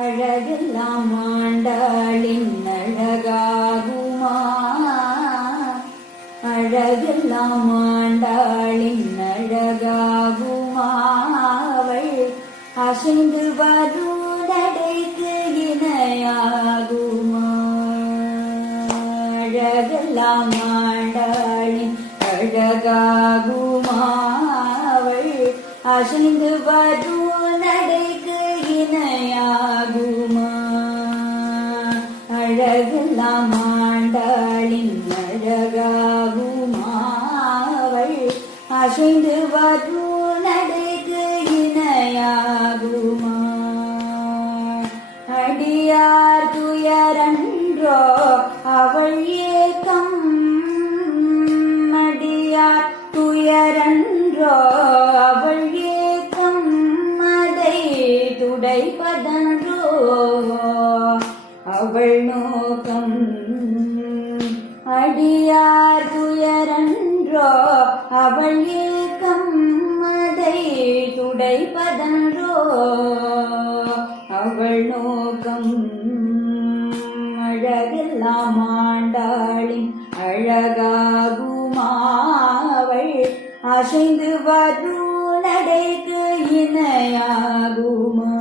அழகெல்லாம் ஆண்டாளின் அழகாகுமா, அழகெல்லாம் ஆண்டாளின் அழகாகுமா, அவள் அசைந்து வரும் நடைக்கு இணையாகுமா, அழகெல்லாம் ஆண்டாளின் அழகாகுமா, அவள் அசைந்து வரும் நடைக்கு இணையாகுமா, அழகெல்லாம் ஆண்டாளின் அழகாகுமா, அவள் அசைந்து வரும் நடைக்கு இணையாகுமா, அடியார் துயரன்றோ அவள் ஏக்கம், அடியார் துயரன்றோ அவள் ஏக்கம், அதை துடைப்பதன்றோ அவள் நோக்கம், அடியார் துயரன்றோ அவள் ஏக்கம், அதை துடைப்பதன்றோ அவள் நோக்கம், அழகெல்லாம் ஆண்டாளின் அழகாகுமா, அவள் அசைந்து வரும் நடைக்கு இணையாகுமா.